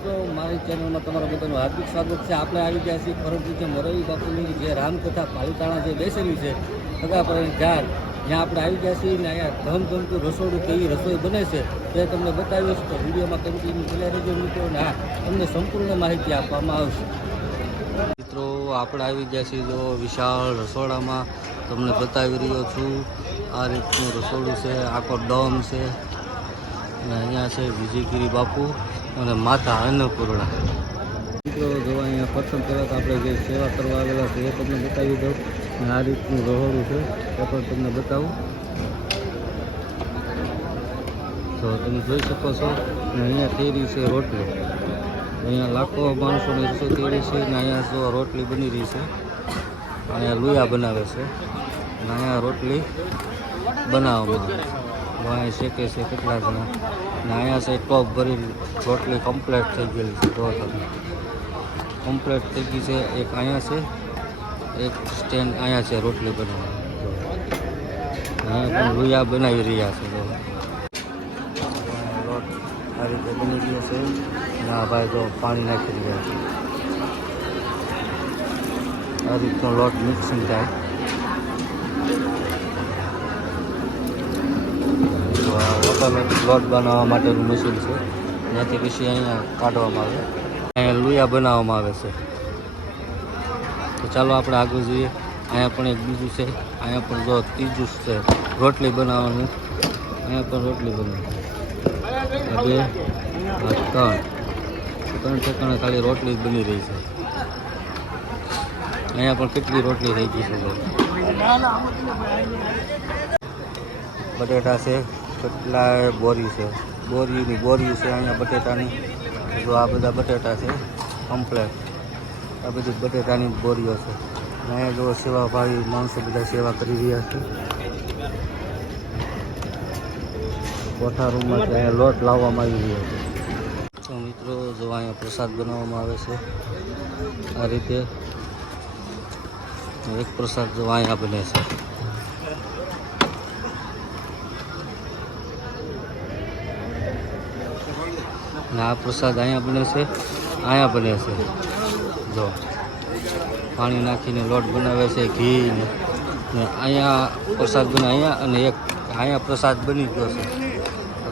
મિત્રો મારી ચેનલમાં તમારા બધાનું હાર્દિક સ્વાગત છે. આપણે આવી ગયા છીએ ફરજથી મોરબી બાપુની જે રામકથા પાલીતાણા જે બેસેલી છે સગાપરાની ઝાડ, જ્યાં આપણે આવી ગયા છીએ ને અહીંયા ધમધમતું રસોડું કેવી રસોઈ બને છે તે તમને બતાવીશ. તો વિડીયોમાં કન્ટિન્યુ કર્યા રહેજો મિત્રો, અને હા તમને સંપૂર્ણ માહિતી આપવામાં આવશે. મિત્રો આપણે આવી ગયા છીએ જો વિશાળ રસોડામાં, તમને બતાવી રહ્યો છું. આ રીતનું રસોડું છે, આખો ડોમ છે, અને અહીંયા છે વિજયગીરી બાપુ અને માતા અન્નપૂર્ણા. મિત્રો જો અહીંયા પ્રથમ પહેલાં તો આપણે જે સેવા કરવા આવેલા છે એ તમને બતાવી દઉં, અને આ રીતનું રહોડું છે એ પણ તમને બતાવું. તો તમે જોઈ શકો છો, અને અહીંયા થઈ રહી છે રોટલી. અહીંયા લાખો માણસોની રસોઈ થઈ રહી છે, અને અહીંયા જો રોટલી બની રહી છે. અહીંયા લુયા બનાવે છે, અને અહીંયા રોટલી બનાવવામાં આવે છે. અહીંયા શેકે છે કેટલા જણા, અને અહીંયા છે ટોપ ભરી રોટલી કમ્પ્લેટ થઈ ગયેલી છે. જો તમે કમ્પ્લેટ થઈ ગઈ છે. એક અહીંયા છે, એક સ્ટેન્ડ અહીંયા છે રોટલી બનાવવાની. અહીંયા પણ લુયા બનાવી રહ્યા છે. જો લોટ આ રીતે બની ગયો છે, અને આ ભાઈ જો પાણી નાખી રહ્યા છે. આ રીતનો લોટ મિક્સિંગ થાય. લોટ બનાવવા માટેનું મશીન છે, ત્યાંથી પછી અહીંયા કાઢવામાં આવે, અહીંયા લુયા બનાવવામાં આવે છે. તો ચાલો આપણે આગળ જોઈએ. અહીંયા પણ એક બીજું છે, અહીંયા પણ જો ત્રીજું છે રોટલી બનાવવાનું. અહીંયા પણ રોટલી બનાવવાની, બે ત્રણ ઠેકાણે ખાલી રોટલી જ બની રહી છે. અહીંયા પણ કેટલી રોટલી થઈ ગઈ છે. બટેટા છે, કેટલાય બોરી છે, બોરીની બોરી છે અહીંયા બટેટાની. જો આ બધા બટેટા છે કમ્પ્લેટ, આ બધી બટેટાની બોરીઓ છે. અહીંયા જો સેવાભાવી માણસો બધા સેવા કરી રહ્યા છે. કોઠારૂમમાંથી અહીંયા લોટ લાવવામાં આવી રહ્યો છે. તો મિત્રો જો અહીંયા પ્રસાદ બનાવવામાં આવે છે આ રીતે. એક પ્રસાદ જો અહીંયા બને છે. ને આ પ્રસાદ અહીંયા બને છે, અહીંયા બને છે. જો પાણી નાખીને લોટ બનાવે છે, ઘી ને અહીંયા પ્રસાદ બને અહીંયા, અને એક અહીંયા પ્રસાદ બની ગયો છે.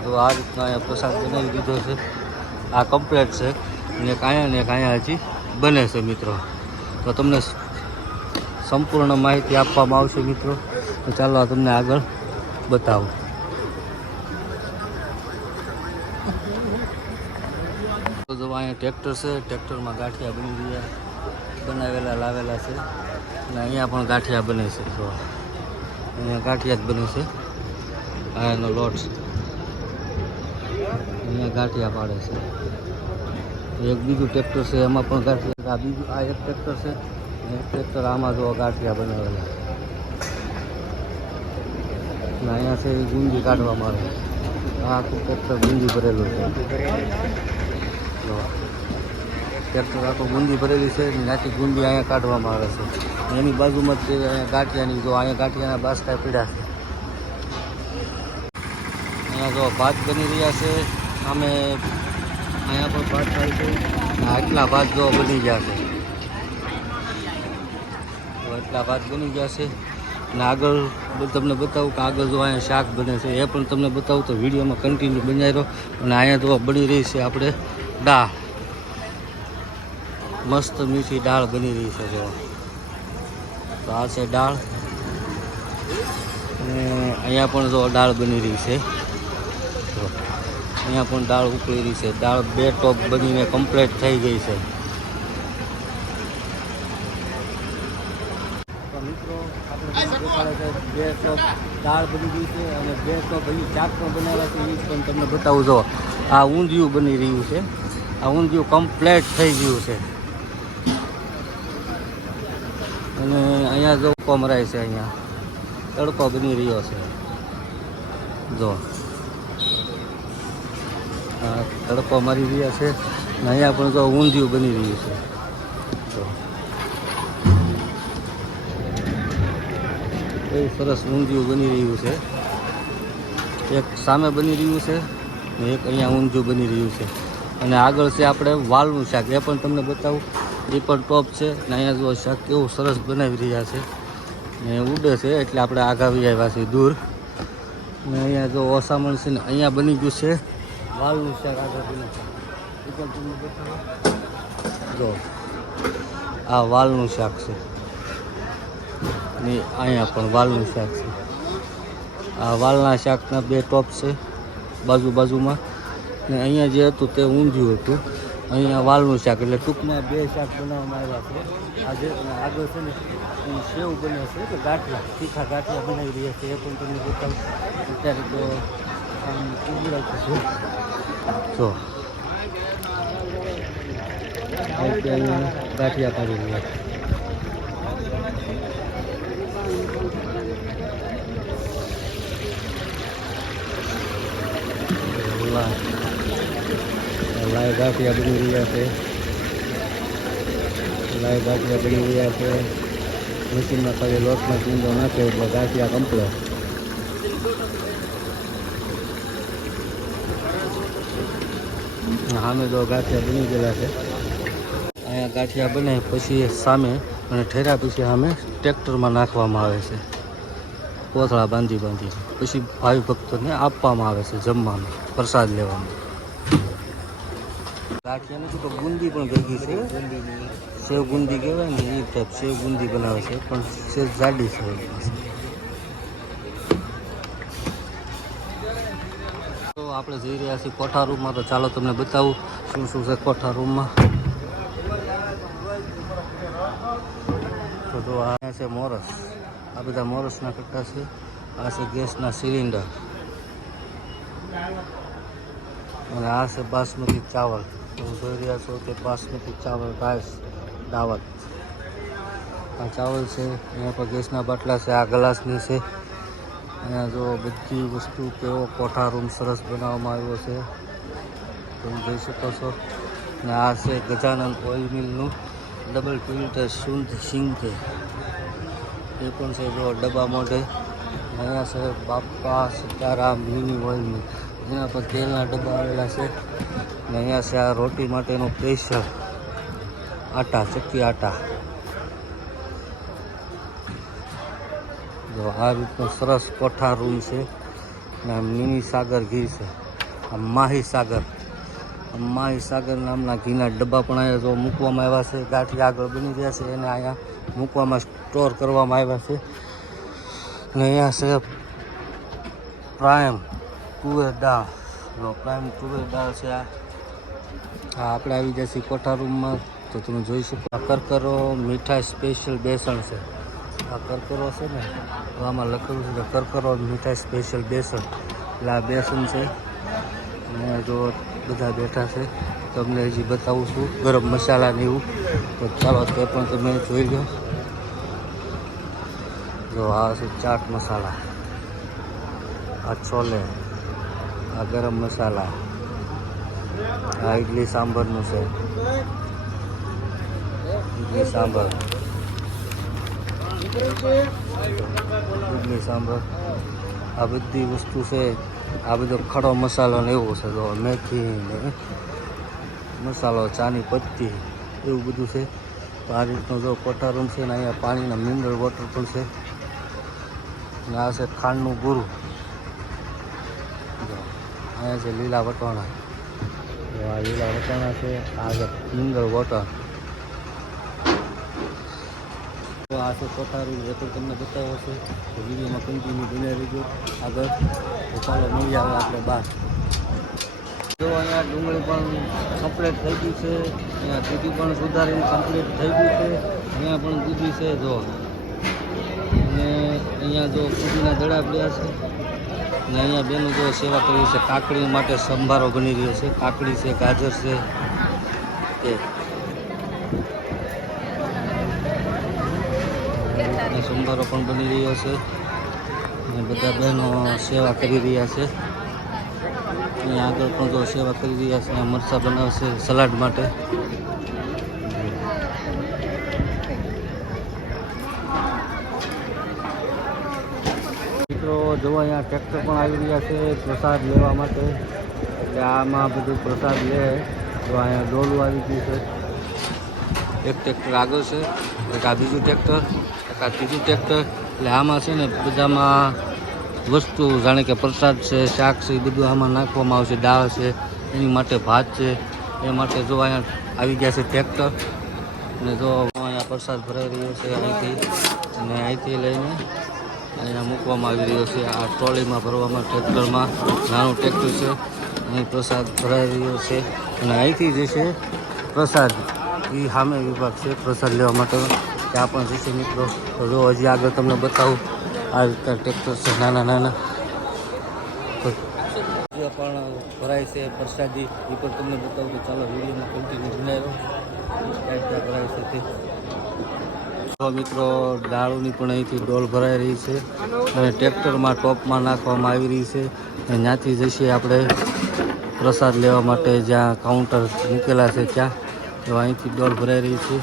તો આ રીતનો અહીંયા પ્રસાદ બનાવી દીધો છે. આ કમ્પ્લેટ છે, અને એક અહીંયા ને એક અહીંયા હજી બને છે. મિત્રો તો તમને સંપૂર્ણ માહિતી આપવામાં આવશે મિત્રો. તો ચાલો તમને આગળ બતાવું. તો અહીંયા ટ્રેક્ટર છે, ટ્રેક્ટરમાં ગાંઠિયા બની રહ્યા, બનાવેલા લાવેલા છે, અને અહીંયા પણ ગાંઠિયા બને છે. તો અહીંયા ગાંઠિયા જ બને છે. આ એનો લોટ છે, અહીંયા ગાંઠિયા પાડે છે. એક બીજું ટ્રેક્ટર છે, એમાં પણ ગાંઠિયા. આ બીજું આ એક ટ્રેક્ટર છે, એક ટ્રેક્ટર આમાં જો ગાંઠિયા બનાવેલા. અને અહીંયા છે ગુંજી કાઢવામાં આવે. આ આખું ટ્રેક્ટર ગુંજી ભરેલું છે. ટ્રેક્ટર આખું ગુંદી ભરેલી છે, ત્યાંથી ગુંદી અહીંયા કાઢવામાં આવે છે. એની બાજુમાં જ અહીંયા ગાંઠિયાની જો અહીંયા ગાંઠિયાના બાસકા પીડા છે. અહીંયા જો ભાત બની રહ્યા છે સામે, અહીંયા પણ ભાત થાય છે. આટલા ભાત જો બની ગયા છે, તો એટલા ભાત બની ગયા છે. અને આગળ તમને બતાવું કે આગળ જો અહીંયા શાક બને છે એ પણ તમને બતાવું. તો વિડીયોમાં કન્ટિન્યુ બનાવી રહ્યો. અને અહીંયા જો બની રહી છે આપણે દાળ, મસ્ત મીઠી દાળ બની રહી છે. જો તો આ છે દાળ, અને અહીંયા પણ જો દાળ બની રહી છે. તો અહીંયા પણ દાળ ઉકળી રહી છે. દાળ બે ટોપ બનીને કમ્પ્લીટ થઈ ગઈ છે. તો મિત્રો આપણે દેખાડે છે બે ટોપ દાળ બની ગઈ છે, અને બે ટોપ હજી ચાક પણ બનાવ્યા છે. એ પણ તમને બતાવું. જો આ ઊંધિયું બની રહ્યું છે. આ ઊંધિયું કમ્પ્લીટ થઈ ગયું છે. અને અહીંયા જો તડકો મરાય છે, અહીંયા તડકો બની રહ્યો છે. જો તડકો મારી રહ્યા છે, અને અહીંયા પણ જો ઊંધિયું બની રહ્યું છે. જો બહુ સરસ ઊંધિયું બની રહ્યું છે. એક સામે બની રહ્યું છે, ને એક અહીંયા ઊંધિયું બની રહ્યું છે. અને આગળ છે આપણે વાલનું શાક, એ પણ તમને બતાવું. એ પણ ટોપ છે. ને અહીંયા જો શાક કેવું સરસ બનાવી રહ્યા છે ને ઉડે છે, એટલે આપણે આગાવી આવ્યા છીએ દૂર. ને અહીંયા જો ઓસામણ છે ને અહીંયા બની ગયું છે વાલનું શાક. આગળ બની એ પણ તમને બતાવો. જો આ વાલનું શાક છે ને અહીંયા પણ વાલનું શાક છે. આ વાલના શાકના બે ટોપ છે બાજુમાં. ને અહીંયા જે હતું તે ઊંધિયું હતું, અહીંયા વાલનું શાક. એટલે ટૂંકમાં બે શાક બનાવવામાં આવ્યા છે આજે. અને આગળ છે ને સેવ બને છે કે ગાંઠિયા, તીખા ગાંઠિયા બનાવી રહ્યા છે, એ પણ તમને બતાવું. અત્યારે તો આમ ઊભું રાખ્યું છે. જો અહીંયા ગાંઠિયા પાડી રહ્યા છે. લાય ગાંઠિયા બની રહ્યા છે. મશીનમાં ખાલી લોટમાં ચૂંદો નાખે એટલે ગાંઠિયા કમ્પ્લેટ. સામે તો ગાંઠિયા બની ગયેલા છે. અહીંયા ગાંઠિયા બને પછી સામે અને ઠેર્યા પછી સામે ટ્રેક્ટરમાં નાખવામાં આવે છે, કોથળા બાંધી પછી ભાવિ ભક્તોને આપવામાં આવે છે જમવાનું, પ્રસાદ લેવાનું. ગાંઠિયા નથી તો ગુંદી પણ ભેગી છે, સેવ ગુંદી કહેવાય ને એ ટાઈપ સેવ ગુંદી બનાવે છે, પણ સેવ જાડી છે. તો આપણે જઈ રહ્યા છીએ કોઠા રૂમમાં, તો ચાલો તમને બતાવું શું છે કોઠા રૂમમાં. તો જો આ છે મોરસ, આ બધા મોરસના કટ્ટા છે. આ છે ગેસના સિલિન્ડર અને આ છે બાસમતી ચાવલ. તમે જોઈ રહ્યા છો કે બાસમતી ચાવલ રાઈસ દાવત. આ ચાવલ છે. અહીંયા પર ગેસના બાટલા છે, આ ગ્લાસની છે. અહીંયા જો બધી વસ્તુ કેવો કોઠા રૂમ સરસ બનાવવામાં આવ્યો છે, તમે જોઈ શકો છો. અને આ છે ગજાનંદ ઓઇલ મિલનું ડબલ ફિલ્ટર શુદ્ધ સિંગ છે, એ પણ છે જો ડબ્બા મોઢે. અહીંયા છે બાપા સીતારામ મિની ઓઇલ મિલ, જેના પર તેલના ડબ્બા આવેલા છે. અને અહીંયા છે આ રોટી માટેનું પ્રેશર આટા, ચક્કી આટા. જો આ રીતનો સરસ કોઠા રૂમ છે. અને મિની સાગર ઘી છે, આ માહી સાગર નામના ઘીના ડબ્બા પણ અહીંયા જો મૂકવામાં આવ્યા છે. ગાંઠિયા આગળ બની રહ્યા છે, એને અહીંયા મૂકવામાં સ્ટોર કરવામાં આવ્યા છે. અને અહીંયા છે પ્રાઇમ તુવેર દાળ છે. આ આપણે આવી ગયા છીએ કોઠા રૂમમાં, તો તમે જોઈ શકો. આ કરકરો મીઠાઈ સ્પેશિયલ બેસણ છે. આ કરકરો છે ને, આમાં લખેલું છે કે કરકરો મીઠાઈ સ્પેશિયલ બેસણ, એટલે આ બેસન છે. અને જો બધા બેઠા છે, તમને હજી બતાવું છું ગરમ મસાલા ને એવું, તો ચાલો તે પણ તમે જોઈ લો. જો આ છે ચાટ મસાલા, આ છોલે, આ ગરમ મસાલા, આ ઇડલી સાંભરનું છે, ઇડલી સાંભર. આ બધી વસ્તુ છે. આ બધો ખડો મસાલો ને એવું છે. તો મેથી ને મસાલો, ચાની પત્તી, એવું બધું છે. તો આ રીતનો જો કોઠા રૂમ છે ને અહીંયા પાણીના મિનરલ વોટર પણ છે. અને આ છે ખાંડનું ગુરુ. અહીંયા છે લીલા વટાણા. આ લીલા વટાણા છે. આ છે મિનરલ વોટર. તો આ છે કોઠા રૂમ, એ પણ તમને બતાવો છે. તો વિડીયોમાં કન્ટિન્યુ બને રહીજો આગળ. તો ચાલો મળી આવે આપણે બહાર. જો અહીંયા ડુંગળી પણ કમ્પ્લીટ થઈ ગઈ છે. અહીંયા દૂધી પણ સુધારીને કમ્પ્લીટ થઈ ગઈ છે. અહીંયા પણ દૂધી છે જો. અને અહીંયા જો દૂધીના દડા પડ્યા છે. અને અહીંયા બેનું જો સેવા કરી છે. કાકડી માટે સંભારો બની રહ્યો છે. કાકડી છે, ગાજર છે, એ સંભારો પણ બની રહ્યો છે. અને બધા બહેનો સેવા કરી રહ્યા છે. અહીંયા આગળ પણ જો સેવા કરી રહ્યા છે. અહીંયા મરચાં બનાવશે સલાડ માટે. મિત્રો જો અહીંયા ટ્રેક્ટર પણ આવી રહ્યા છે પ્રસાદ લેવા માટે. એટલે આમાં બધું પ્રસાદ લે જો અહીંયા ડોલું આવી ગયું છે. એક ટ્રેક્ટર આગળ છે, એક આ બીજું ટ્રેક્ટર, એક આ ત્રીજું ટ્રેક્ટર. એટલે આમાં છે ને બધામાં વસ્તુ જાણે કે પ્રસાદ છે, શાક છે, એ બધું આમાં નાખવામાં આવશે. દાળ છે, એની માટે ભાત છે, એ માટે જો અહીંયા આવી ગયા છે ટ્રેક્ટર. અને જો અહીંયા પ્રસાદ ભરાઈ રહ્યો છે અહીંથી, અને અહીંથી લઈને અહીંયા મૂકવામાં આવી રહ્યો છે. આ ટ્રોલીમાં ભરવામાં ટ્રેક્ટરમાં નાનું ટ્રેક્ટર છે, અહીં પ્રસાદ ભરાઈ રહ્યો છે. અને અહીંથી જે છે પ્રસાદ એ સામે વિભાગ છે પ્રસાદ લેવા માટે, ત્યાં પણ જશે મિત્રો. તો જો હજી આગળ તમને બતાવું, આ રીતે ટ્રેક્ટર છે નાના નાના. તો જે પણ ભરાય છે પ્રસાદી એ પણ તમને બતાવું. તો ચાલો વિડીયોમાં કન્ટિન્યુ બનાવ્યો કઈ ત્યાં ભરાય છે તે. તો મિત્રો દાળોની પણ અહીંથી ડોલ ભરાઈ રહી છે, અને ટ્રેક્ટરમાં ટોપમાં નાખવામાં આવી રહી છે. અને ત્યાંથી જઈએ આપણે પ્રસાદ લેવા માટે, જ્યાં કાઉન્ટર મૂકેલા છે ત્યાં. તો અહીંથી ડોલ ભરાઈ રહી છે.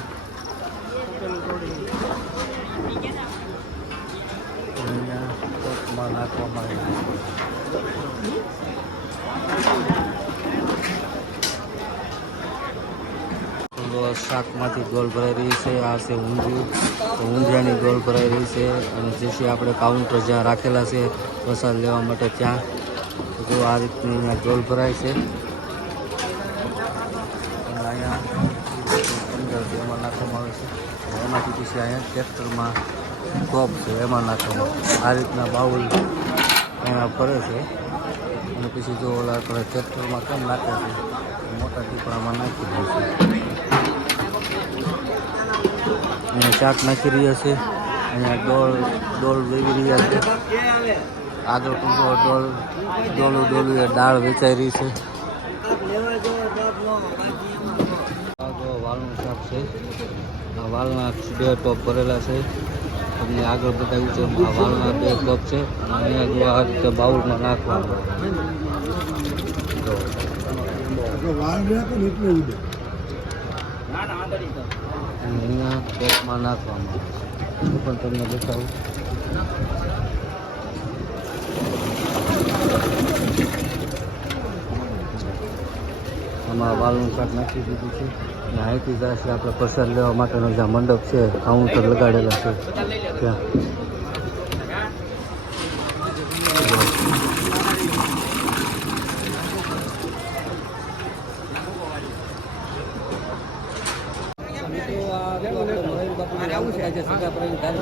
અહીંયા ટોપમાં નાખવામાં આવી રહી છે. શાકમાંથી ડોલ ભરાઈ રહી છે. આ છે ઊંધિયું, તો ઊંધિયાની ડોલ ભરાઈ રહી છે. અને જેથી આપણે કાઉન્ટર જ્યાં રાખેલા છે પ્રસાદ લેવા માટે ત્યાં, જો આ રીતની અહીંયા ડોલ ભરાય છે. અને અહીંયા અંદર એમાં નાખવામાં આવે છે. એમાંથી પછી અહીંયા ટ્રેક્ટરમાં ટોપ છે એમાં નાખવામાં આ રીતના બાઉલ અહીંયા ફરે છે. અને પછી જો ઓલા ટ્રેક્ટરમાં કેમ નાખે છે, મોટા ટીપણામાં નાખી દે છે. અહીંયા શાક નાખી રહ્યા છે, અહીંયા ડોલ વેવી રહ્યા છે. આગળ પણ ડોલું એ દાળ વેચાઈ રહી છે. વાલનું શાક છે, આ વાલના 2 ટોપ ભરેલા છે. તમને આગળ બતાવ્યું છે આ વાલના 2 ટોપ છે. અને અહીંયા જો આ રીતે બાઉલમાં નાખવાનું, અહીંયા ટોપમાં નાખવામાં હું પણ તમને બતાવું. આમાં વાલનું શાક નાખી દીધું છે. અને અહીંથી જશે આપણે પ્રસાદ લેવા માટેનો જ્યાં મંડપ છે, કાઉન્ટર લગાડેલા છે ત્યાં.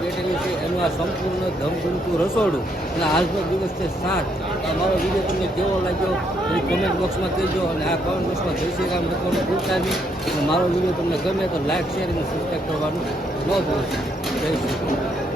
બેઠેલી છે એનું આ સંપૂર્ણ ધમધમતું રસોડું, અને આજનો દિવસ છે 7. અમારો વિડીયો તમને કેવો લાગ્યો એ કોમેન્ટ બોક્સમાં કહેજો. અને આ કોમેન્ટ બોક્સમાં જય શ્રી રામ લખવાનું ભૂલતા નહીં. અને મારો વિડીયો તમને ગમે તો લાઈક, શેર અને સબસ્ક્રાઈબ કરવાનું ન ભૂલતા. જય શ્રી રામ.